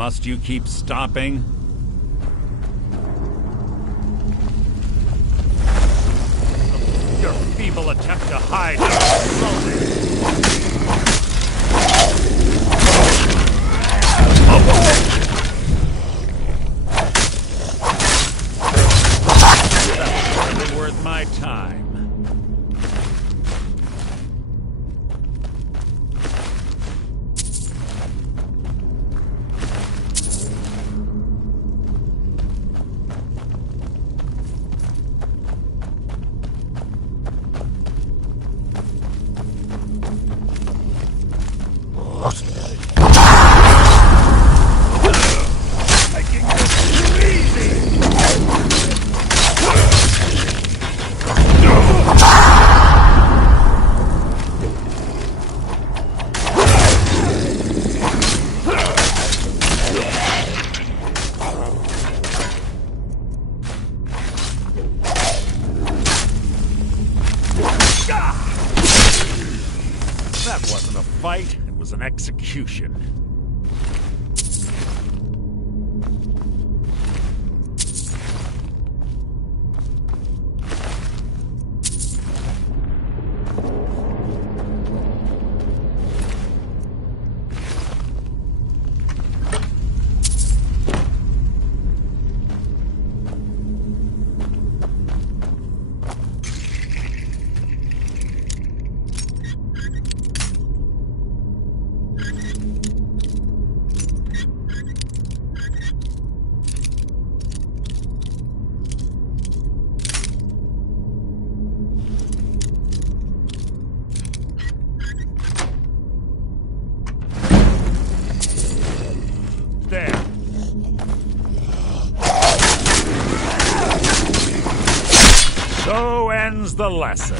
Must you keep stopping? Your feeble attempt to hide is insulting. That's hardly worth my time. That wasn't a fight, it was an execution. There. So ends the lesson.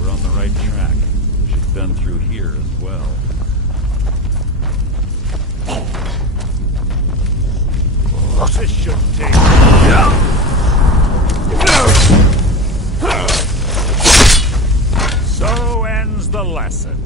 We're on the right track. She's been through here as well. This shouldn't take So ends the lesson.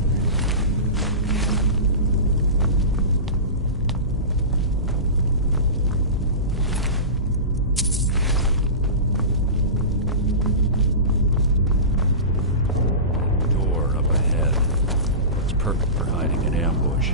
Door up ahead. It's perfect for hiding in ambush.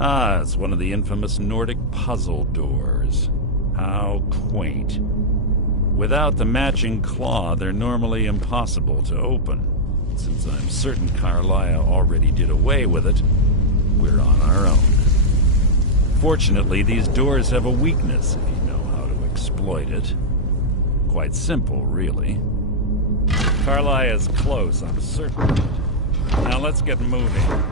Ah, it's one of the infamous Nordic puzzle doors. How quaint. Without the matching claw, they're normally impossible to open. Since I'm certain Carlia already did away with it, we're on our own. Fortunately, these doors have a weakness if you know how to exploit it. Quite simple, really. Carlia is close, I'm certain of it. Now let's get moving.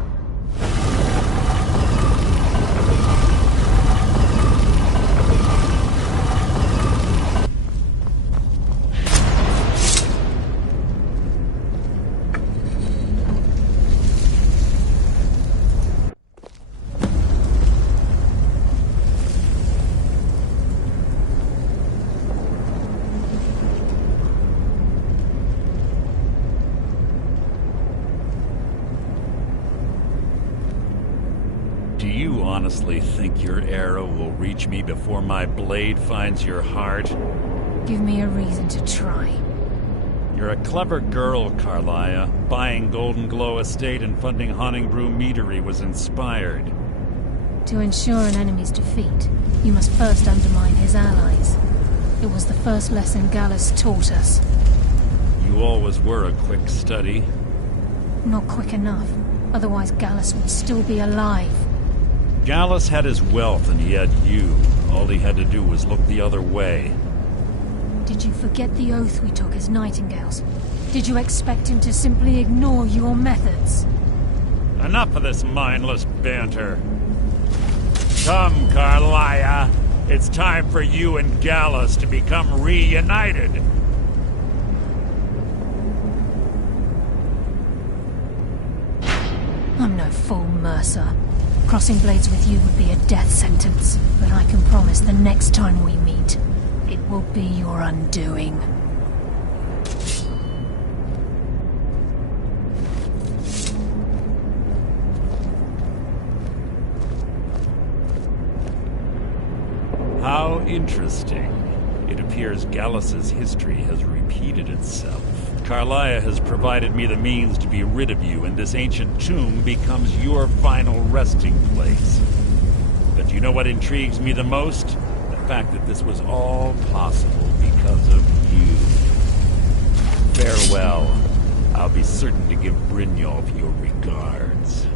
Do you honestly think your arrow will reach me before my blade finds your heart? Give me a reason to try. You're a clever girl, Carlia. Buying Golden Glow Estate and funding Honningbrew Meadery was inspired. To ensure an enemy's defeat, you must first undermine his allies. It was the first lesson Gallus taught us. You always were a quick study. Not quick enough. Otherwise Gallus would still be alive. Gallus had his wealth and he had you. All he had to do was look the other way. Did you forget the oath we took as Nightingales? Did you expect him to simply ignore your methods? Enough of this mindless banter. Come, Carlia. It's time for you and Gallus to become reunited. I'm no fool, Mercer. Crossing blades with you would be a death sentence, but I can promise the next time we meet, it will be your undoing. How interesting. It appears Gallus's history has repeated itself. Carlia has provided me the means to be rid of you, and this ancient tomb becomes your final resting place. But you know what intrigues me the most? The fact that this was all possible because of you. Farewell. I'll be certain to give Brynjolf your regards.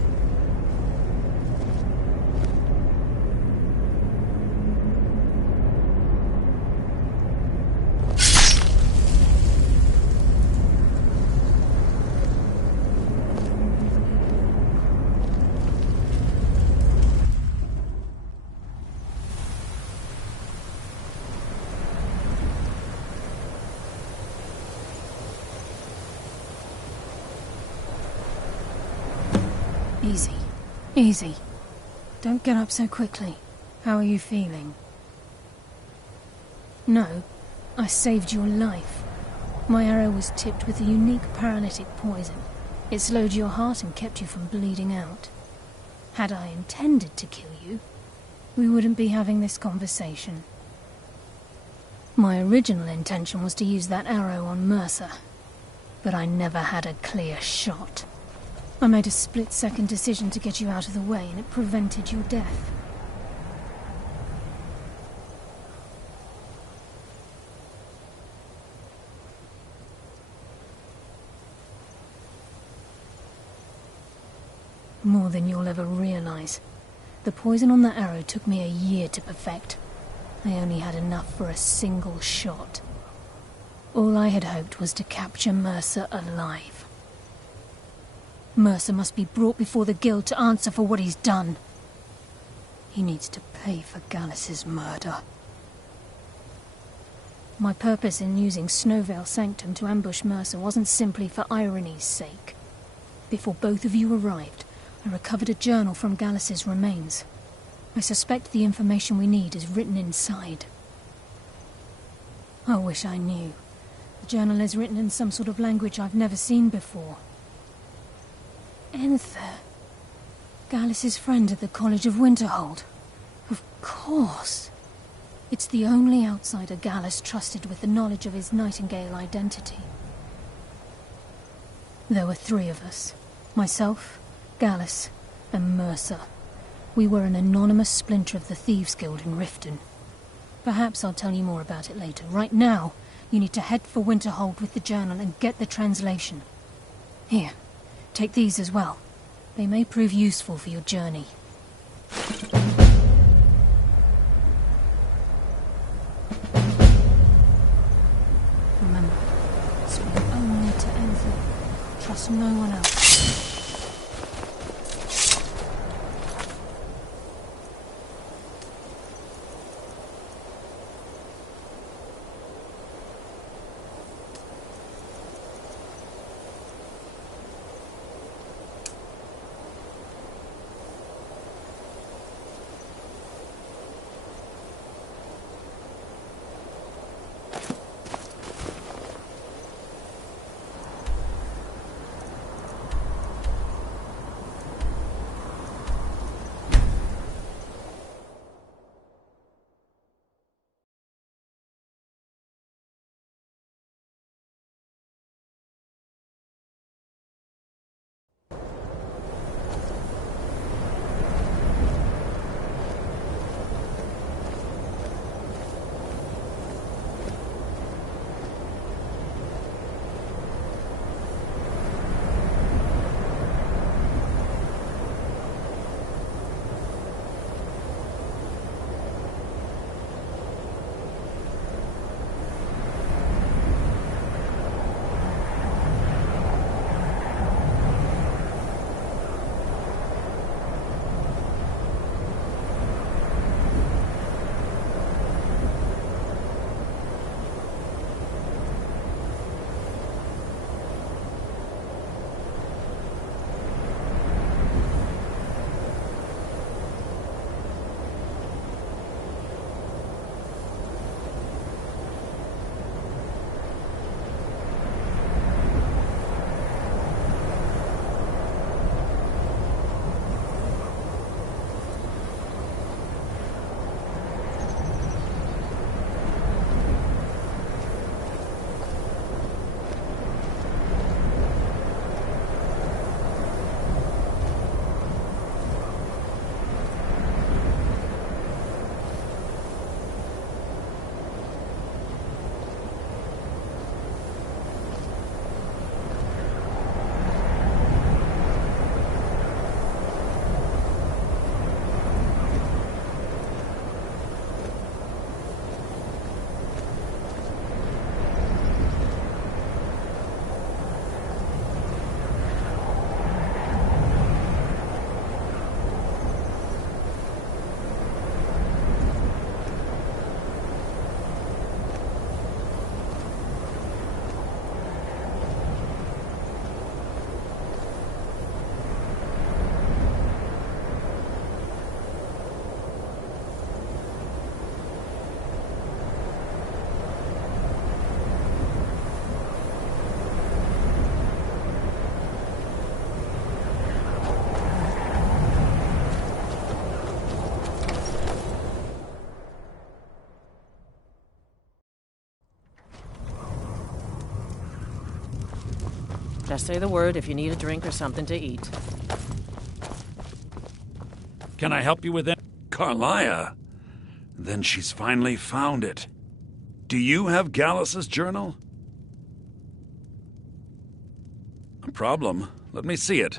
Easy. Easy. Don't get up so quickly. How are you feeling? No, I saved your life. My arrow was tipped with a unique paralytic poison. It slowed your heart and kept you from bleeding out. Had I intended to kill you, we wouldn't be having this conversation. My original intention was to use that arrow on Mercer, but I never had a clear shot. I made a split-second decision to get you out of the way, and it prevented your death. More than you'll ever realize. The poison on that arrow took me a year to perfect. I only had enough for a single shot. All I had hoped was to capture Mercer alive. Mercer must be brought before the Guild to answer for what he's done. He needs to pay for Gallus's murder. My purpose in using Snowvale Sanctum to ambush Mercer wasn't simply for irony's sake. Before both of you arrived, I recovered a journal from Gallus's remains. I suspect the information we need is written inside. I wish I knew. The journal is written in some sort of language I've never seen before. Enther. Gallus's friend at the College of Winterhold. Of course. It's the only outsider Gallus trusted with the knowledge of his Nightingale identity. There were 3 of us. Myself, Gallus, and Mercer. We were an anonymous splinter of the Thieves Guild in Riften. Perhaps I'll tell you more about it later. Right now, you need to head for Winterhold with the journal and get the translation. Here, take these as well. They may prove useful for your journey. Remember, speak only to Enfield. Trust no one else. Just say the word if you need a drink or something to eat. Can I help you with that? Carlia? Then she's finally found it. Do you have Gallus's journal? A problem? Let me see it.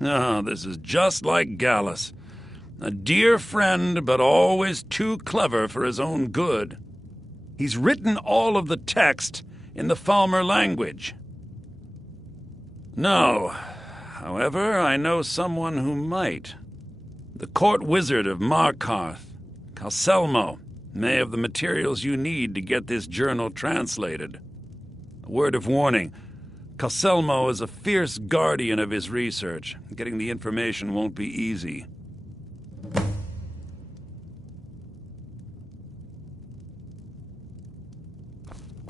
Ah, this is just like Gallus. A dear friend, but always too clever for his own good. He's written all of the text in the Falmer language. No. However, I know someone who might. The court wizard of Markarth, Calselmo, may have the materials you need to get this journal translated. A word of warning. Calselmo is a fierce guardian of his research. Getting the information won't be easy.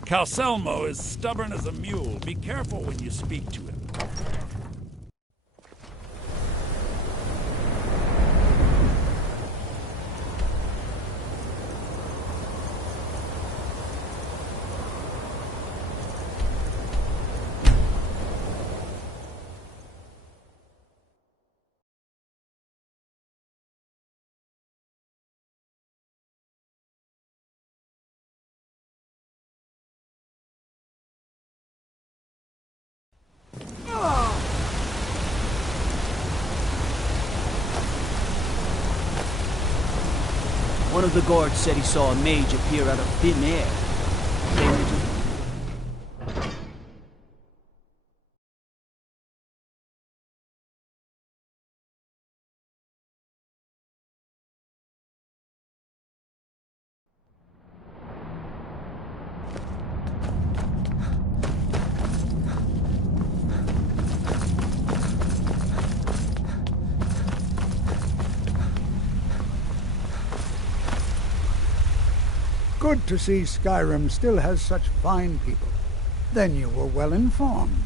Calselmo is stubborn as a mule. Be careful when you speak to him. One of the guards said he saw a mage appear out of thin air. Then it just... Good to see Skyrim still has such fine people. Then you were well informed.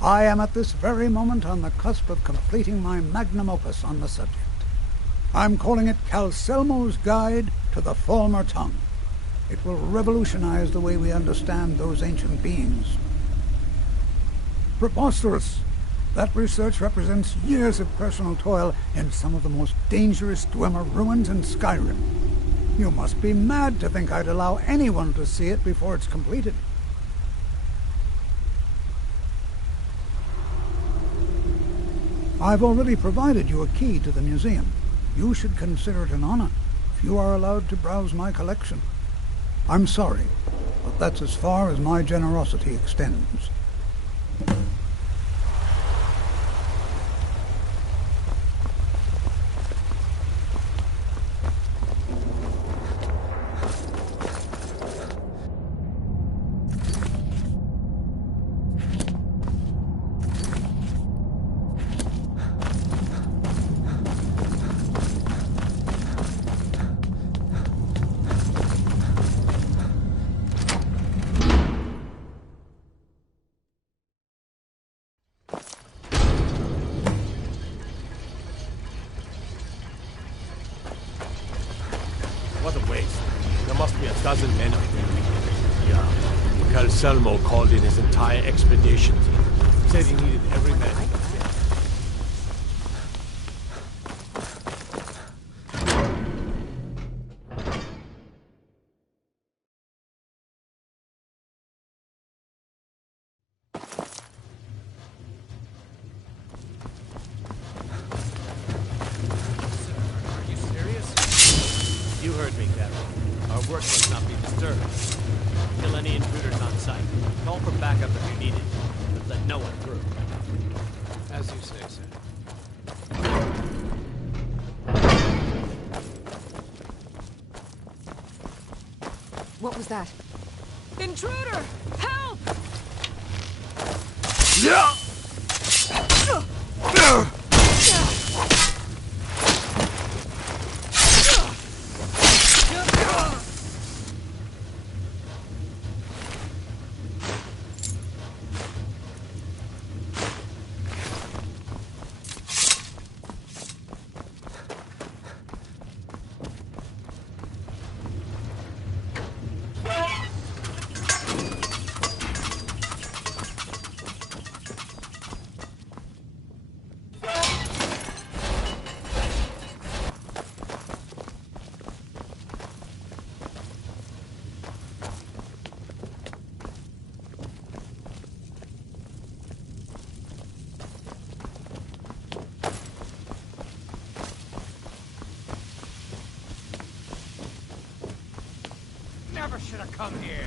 I am at this very moment on the cusp of completing my magnum opus on the subject. I'm calling it Calcelmo's Guide to the Former Tongue. It will revolutionize the way we understand those ancient beings. Preposterous! That research represents years of personal toil in some of the most dangerous Dwemer ruins in Skyrim. You must be mad to think I'd allow anyone to see it before it's completed. I've already provided you a key to the museum. You should consider it an honor if you are allowed to browse my collection. I'm sorry, but that's as far as my generosity extends. What a waste. There must be a dozen men up there. Yeah. Calcelmo called in his entire expedition team. Said he needed every man. You heard me, Captain. Our work must not be disturbed. Kill any intruders on sight. Call for backup if you need it, but let no one through. As you say, sir. What was that? Intruder! Help! Yeah! Never should have come here.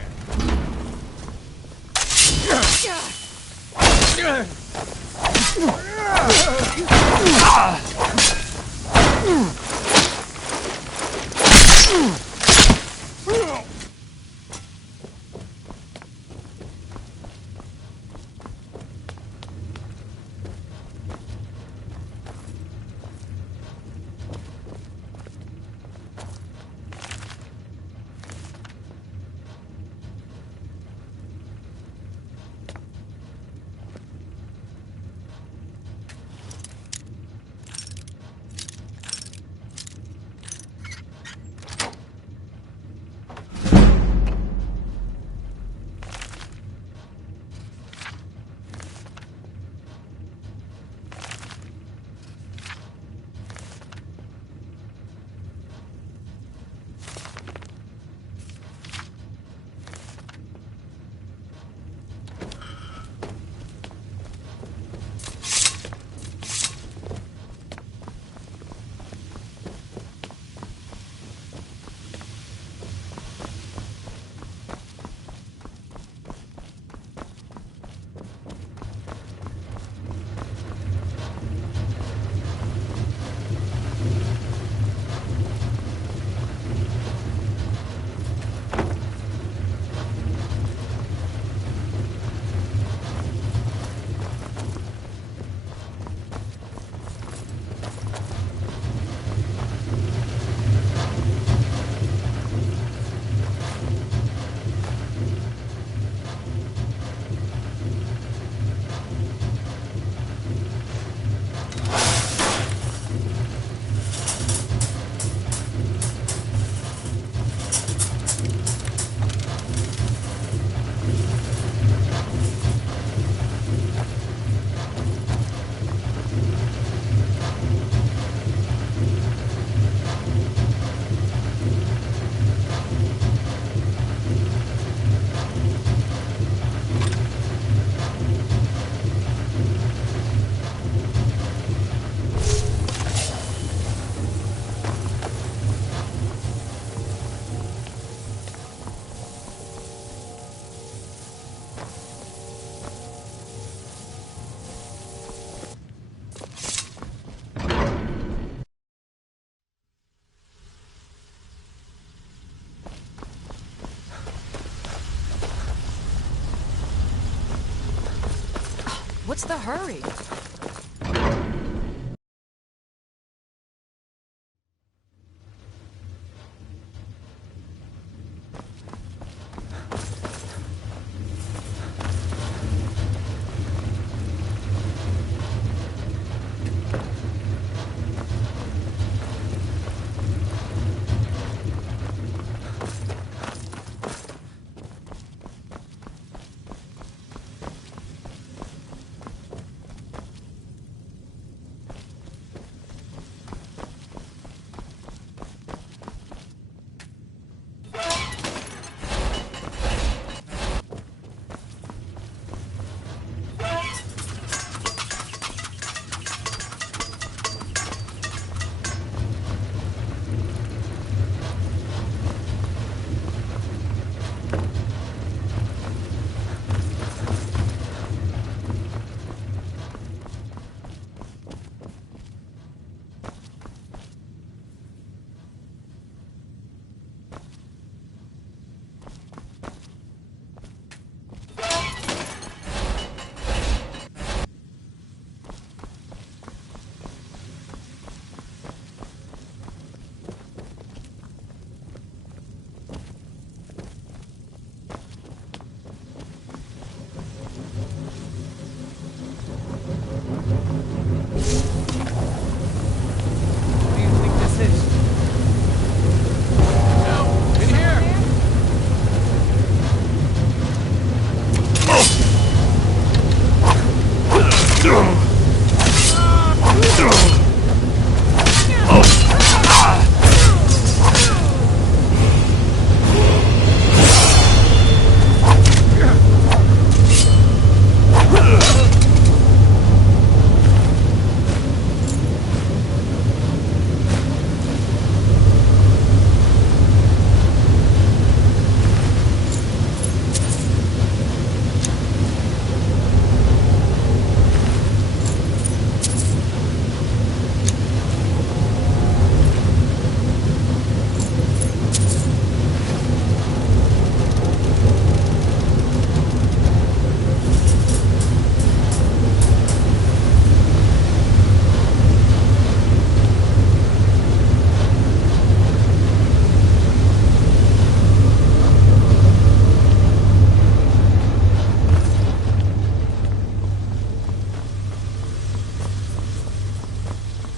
What's the hurry?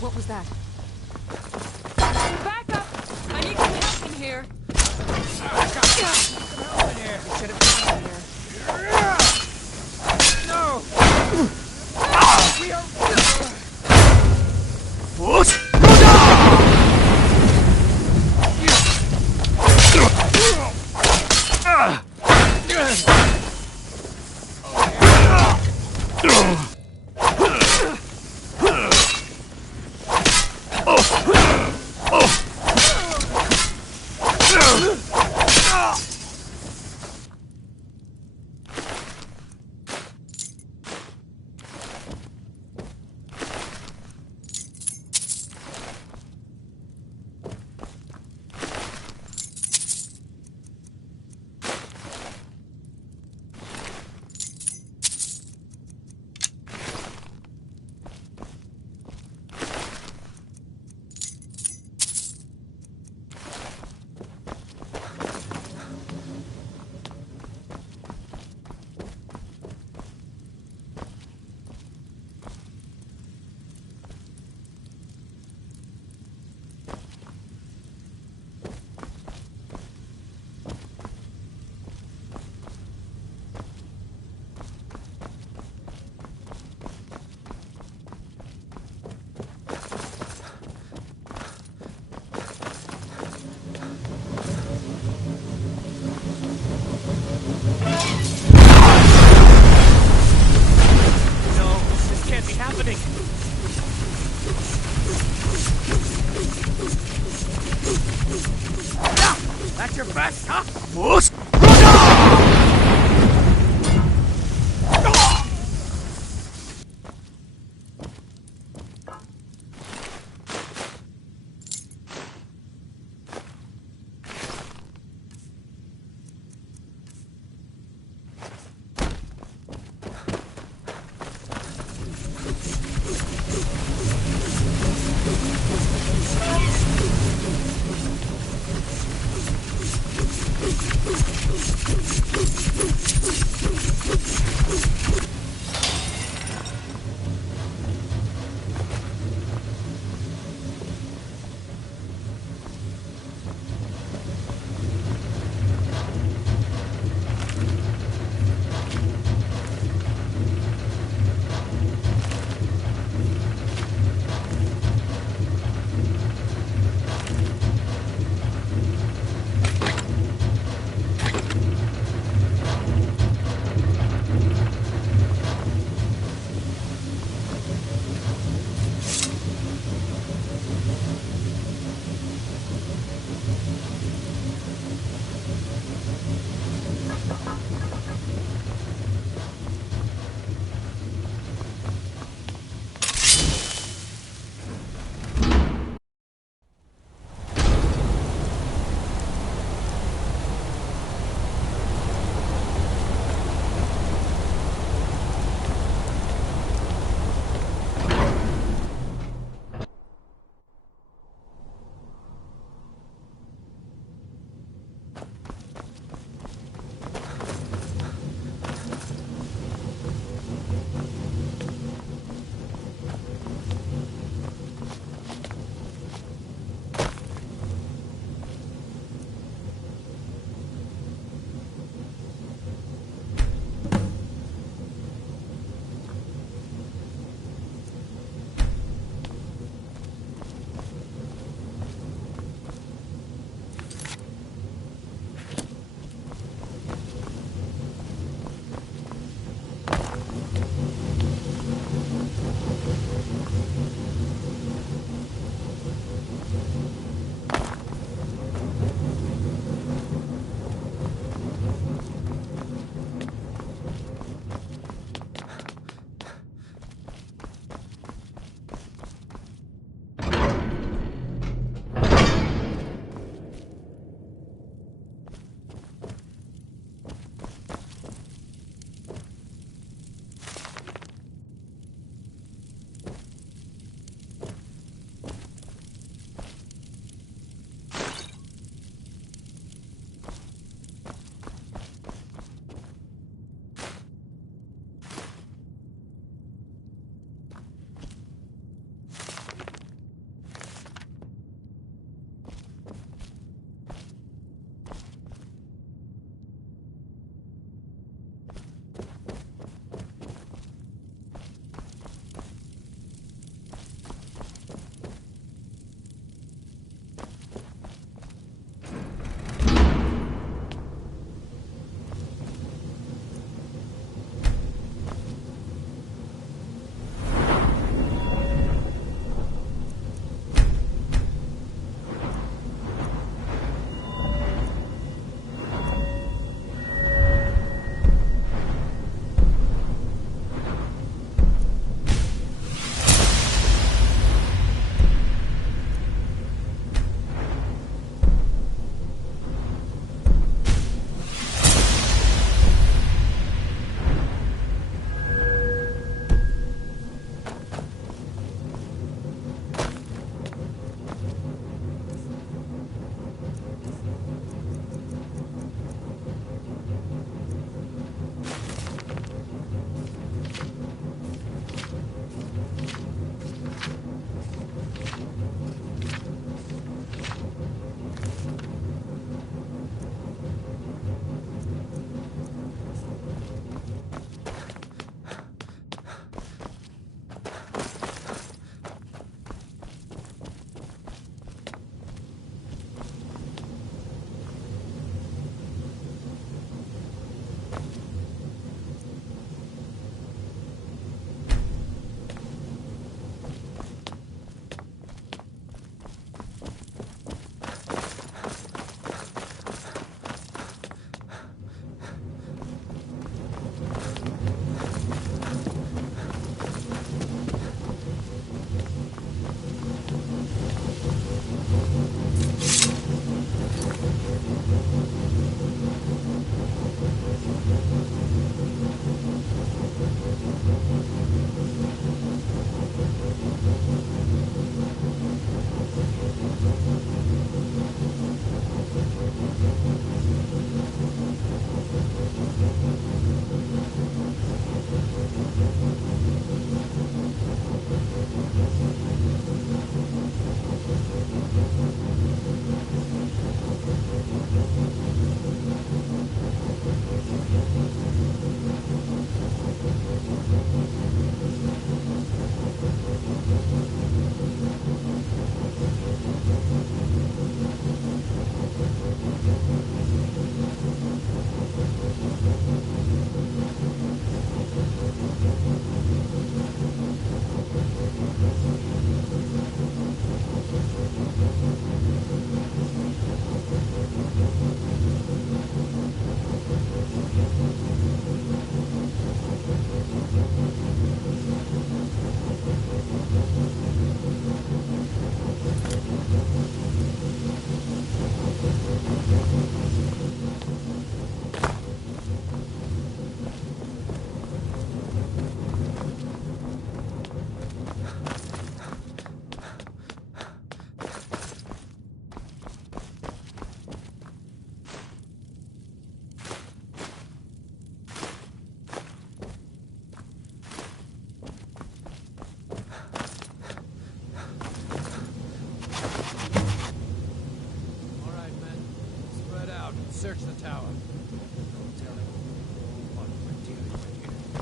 What was that? Back up! I need some help in here. Back up! Some help in here. You should have been in here. No! We are... What?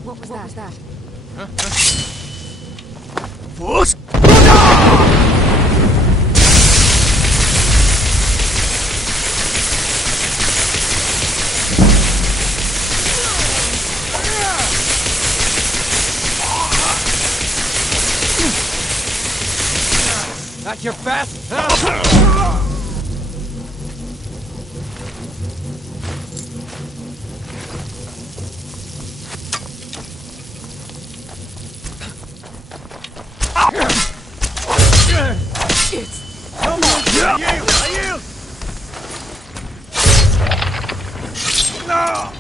What was that? That's your best? Come on! I yield! No!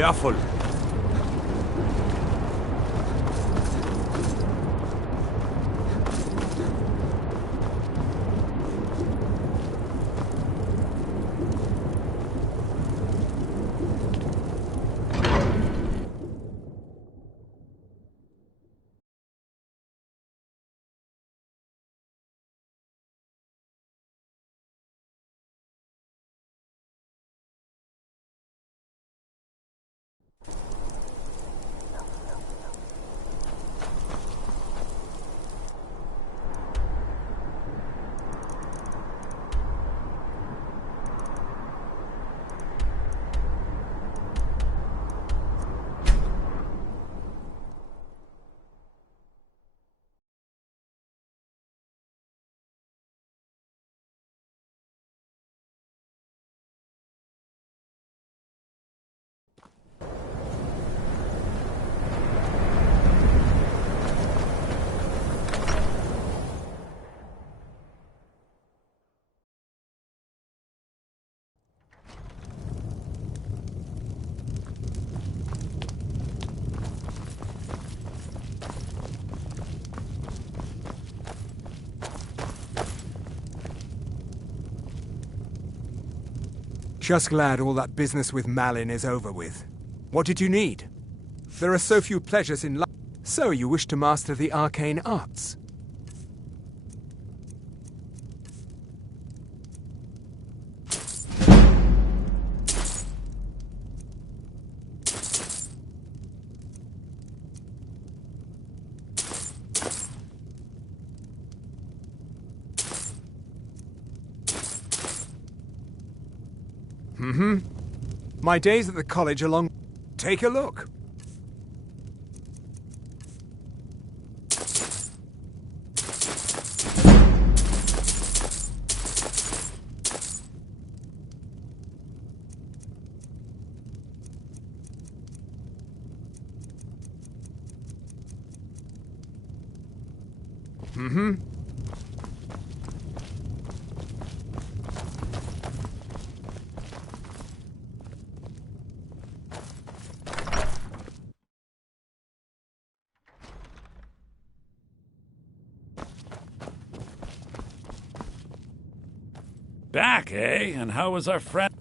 careful. Just glad all that business with Malin is over with. What did you need? There are so few pleasures in life. So you wish to master the arcane arts? My days at the college are long. Take a look. Back, eh? And how was our friend?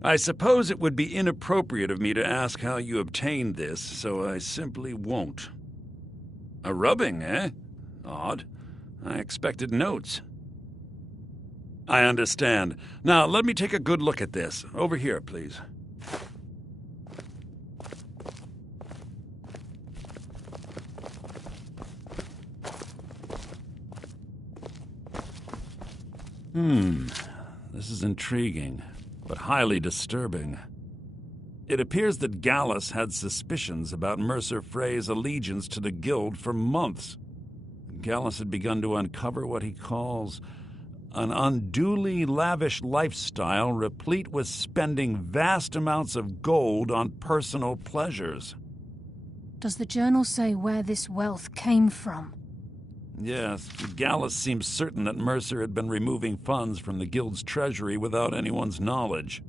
I suppose it would be inappropriate of me to ask how you obtained this, so I simply won't. A rubbing, eh? Odd. I expected notes. I understand. Now, let me take a good look at this. Over here, please. This is intriguing, but highly disturbing. It appears that Gallus had suspicions about Mercer Frey's allegiance to the Guild for months. Gallus had begun to uncover what he calls an unduly lavish lifestyle replete with spending vast amounts of gold on personal pleasures. Does the journal say where this wealth came from? Yes, Gallus seems certain that Mercer had been removing funds from the Guild's treasury without anyone's knowledge.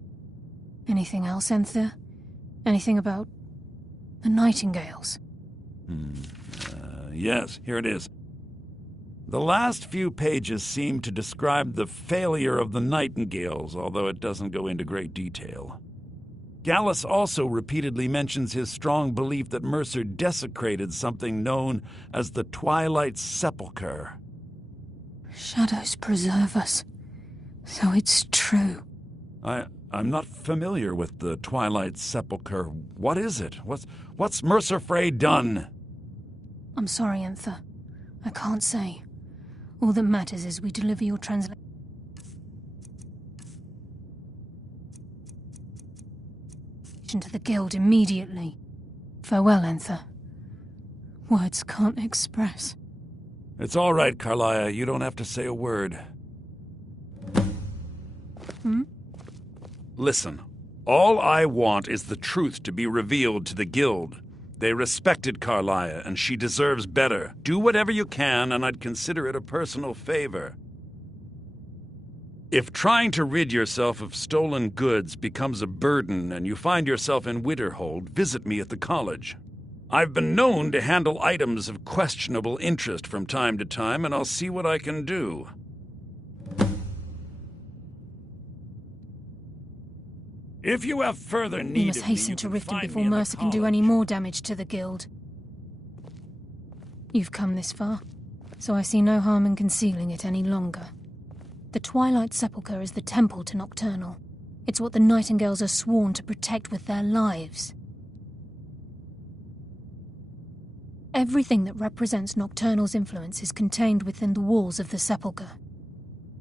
Anything else, Enthir? Anything about the Nightingales? Yes, here it is. The last few pages seem to describe the failure of the Nightingales, although it doesn't go into great detail. Gallus also repeatedly mentions his strong belief that Mercer desecrated something known as the Twilight Sepulchre. Shadows preserve us. So it's true. I'm not familiar with the Twilight Sepulchre. What is it? What's Mercer Frey done? I'm sorry, Enthir. I can't say. All that matters is we deliver your translation to the Guild immediately. Farewell, Enthir. Words can't express. It's all right, Carlia. You don't have to say a word. Listen, all I want is the truth to be revealed to the Guild. They respected Carlia, and she deserves better. Do whatever you can, and I'd consider it a personal favor. If trying to rid yourself of stolen goods becomes a burden and you find yourself in Winterhold, visit me at the college. I've been known to handle items of questionable interest from time to time, and I'll see what I can do. If you have further need We must of me, hasten you to can Riften find before me in the Mercer can do any college. more damage to the Guild. You've come this far, so I see no harm in concealing it any longer. The Twilight Sepulchre is the temple to Nocturnal. It's what the Nightingales are sworn to protect with their lives. Everything that represents Nocturnal's influence is contained within the walls of the Sepulchre.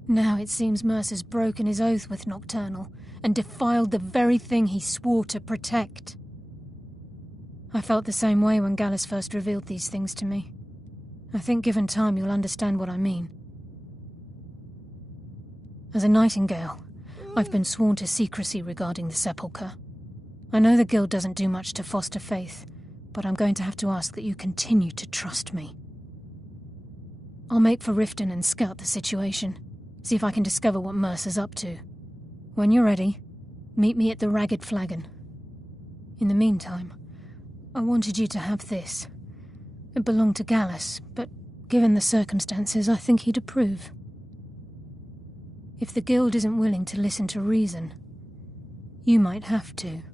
Now it seems Mercer's broken his oath with Nocturnal and defiled the very thing he swore to protect. I felt the same way when Gallus first revealed these things to me. I think given time you'll understand what I mean. As a Nightingale, I've been sworn to secrecy regarding the Sepulchre. I know the Guild doesn't do much to foster faith, but I'm going to have to ask that you continue to trust me. I'll make for Riften and scout the situation, see if I can discover what Mercer's up to. When you're ready, meet me at the Ragged Flagon. In the meantime, I wanted you to have this. It belonged to Gallus, but given the circumstances, I think he'd approve. If the Guild isn't willing to listen to reason, you might have to.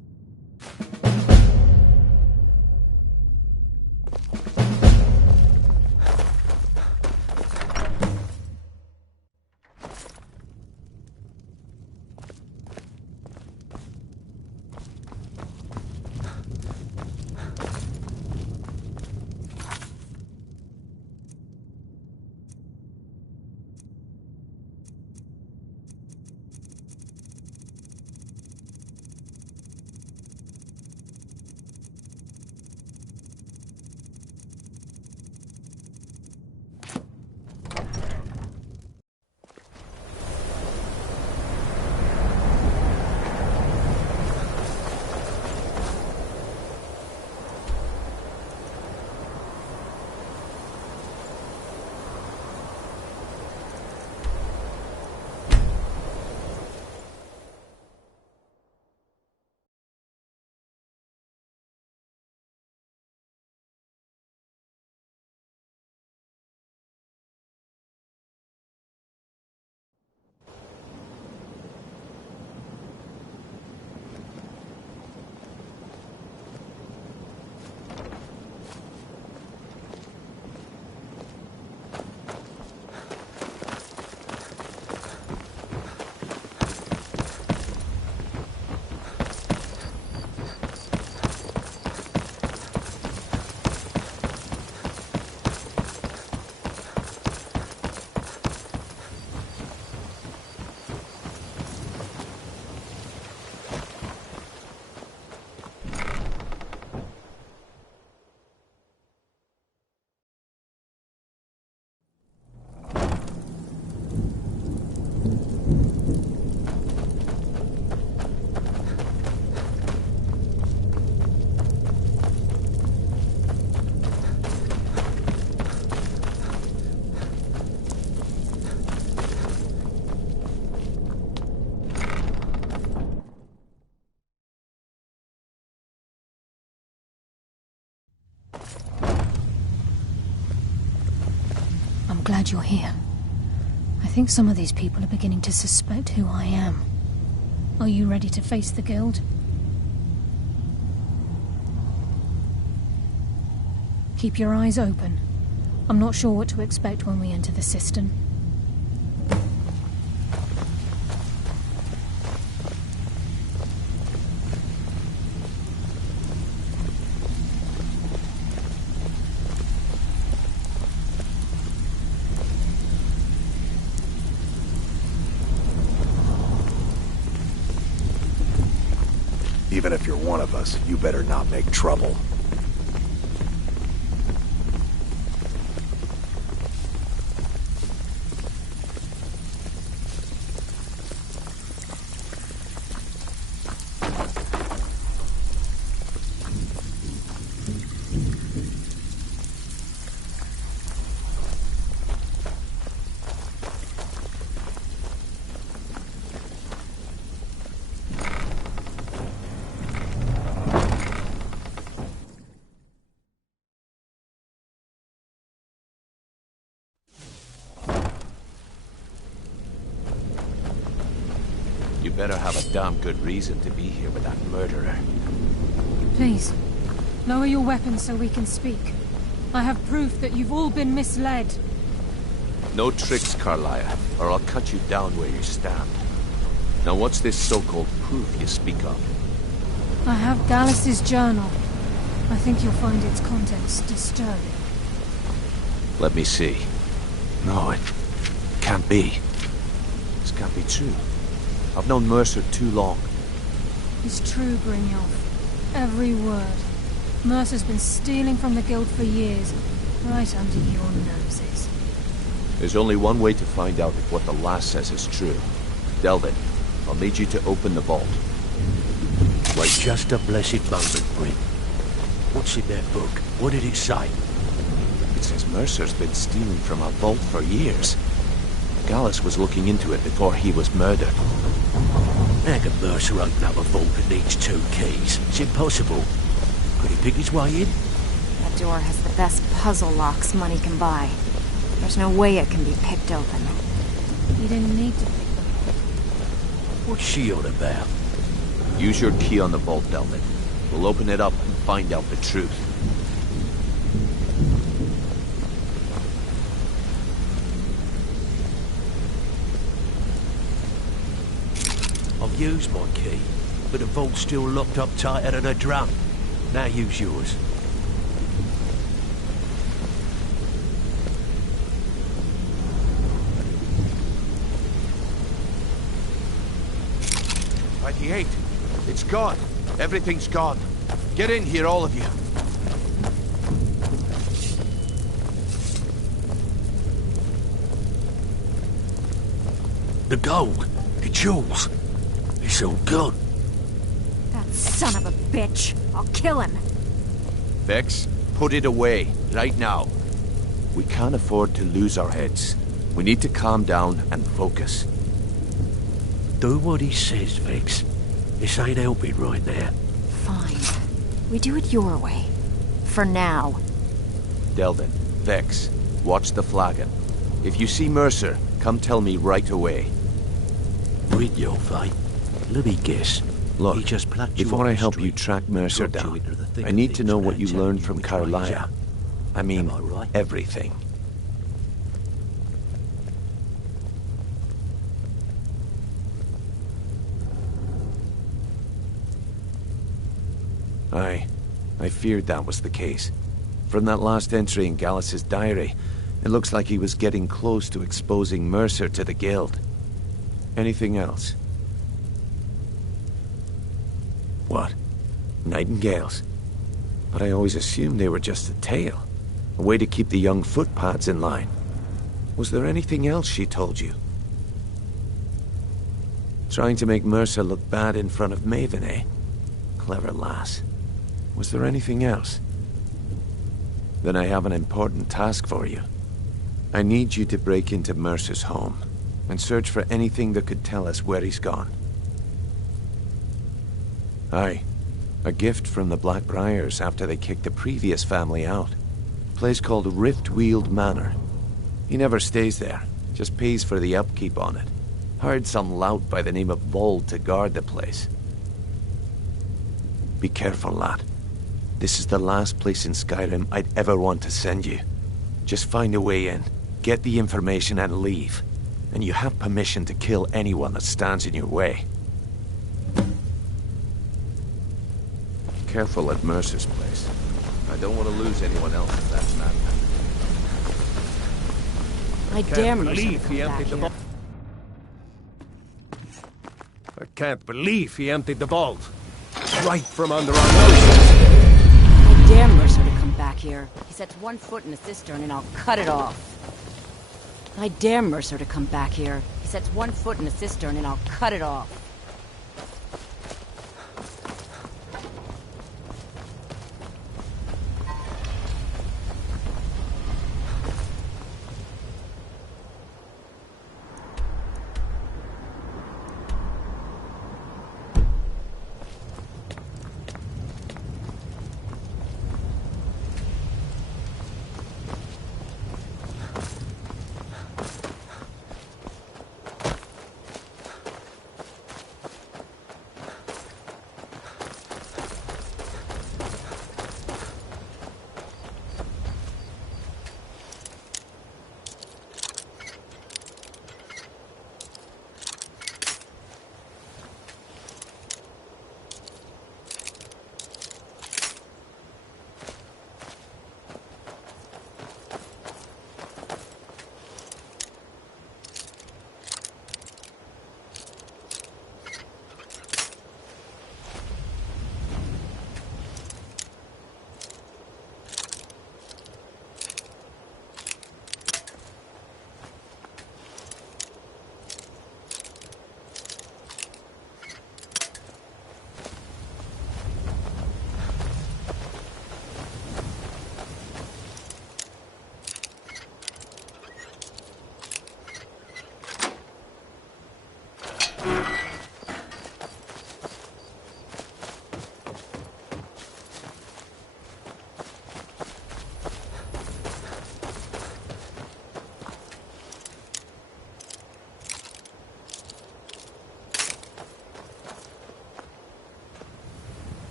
I'm glad you're here. I think some of these people are beginning to suspect who I am. Are you ready to face the Guild? Keep your eyes open. I'm not sure what to expect when we enter the cistern. Even if you're one of us, you better not make trouble. You better have a damn good reason to be here with that murderer. Please, lower your weapons so we can speak. I have proof that you've all been misled. No tricks, Carlia, or I'll cut you down where you stand. Now what's this so-called proof you speak of? I have Gallus's journal. I think you'll find its contents disturbing. Let me see. No, it can't be. This can't be true. I've known Mercer too long. It's true, Brynjolf. Every word. Mercer's been stealing from the Guild for years, right under your noses. There's only one way to find out if what the lass says is true. Delvin, I'll need you to open the vault. Wait just a blessed moment, Bryn. What's in that book? What did it say? It says Mercer's been stealing from our vault for years. Gallus was looking into it before he was murdered. How can Mercer open up a vault that needs 2 keys? It's impossible. Could he pick his way in? That door has the best puzzle locks money can buy. There's no way it can be picked open. You didn't need to pick them. What's she on about? Use your key on the vault, Delvin. We'll open it up and find out the truth. I've used my key, but the vault's still locked up tighter than a drum. Now use yours. It's gone. Everything's gone. Get in here, all of you. The gold, the jewels, it's all gone. That son of a bitch! I'll kill him! Vex, put it away, right now. We can't afford to lose our heads. We need to calm down and focus. Do what he says, Vex. This ain't helping right now. Fine. We do it your way. For now. Delvin, Vex, watch the flagon. If you see Mercer, come tell me right away. Brynjolf, eh? Let me guess. Look, he just plucked you before off I the help you street, track Mercer dropped you down, into the thick I of need to things know and what you handed learned you from with Ranger. Carlia. I mean, Am I right? everything. I feared that was the case. From that last entry in Gallus's diary, it looks like he was getting close to exposing Mercer to the Guild. Anything else? What? Nightingales? But I always assumed they were just a tale. A way to keep the young footpads in line. Was there anything else she told you? Trying to make Mercer look bad in front of Maven, eh? Clever lass. Was there anything else? Then I have an important task for you. I need you to break into Mercer's home and search for anything that could tell us where he's gone. Aye. A gift from the Blackbriars after they kicked the previous family out. A place called Riftweald Manor. He never stays there, just pays for the upkeep on it. Hired some lout by the name of Vold to guard the place. Be careful, lad. This is the last place in Skyrim I'd ever want to send you. Just find a way in, get the information and leave. And you have permission to kill anyone that stands in your way. Careful at Mercer's place. I don't want to lose anyone else in that man. I dare Mercer to come back here. I can't believe he emptied the vault. Right from under our noses. I dare Mercer to come back here. He sets 1 foot in the cistern and I'll cut it off. I dare Mercer to come back here. He sets 1 foot in the cistern and I'll cut it off.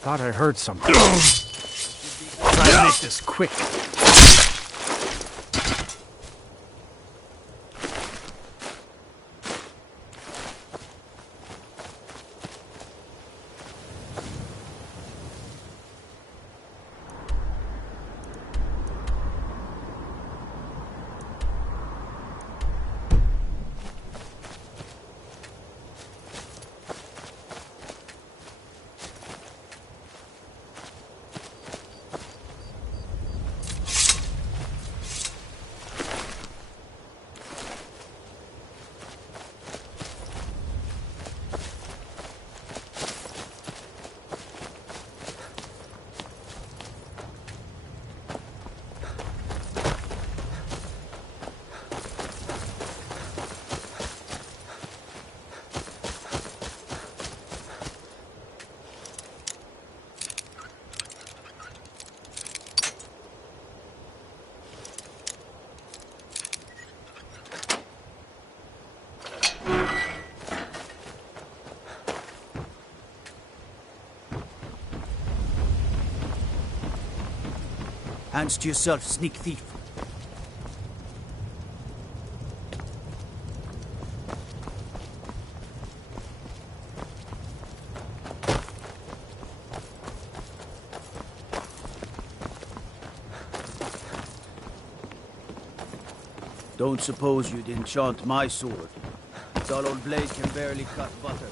Thought I heard something. Try to make this quick. Hands to yourself, sneak thief. Don't suppose you'd enchant my sword. Dull old blade can barely cut butter.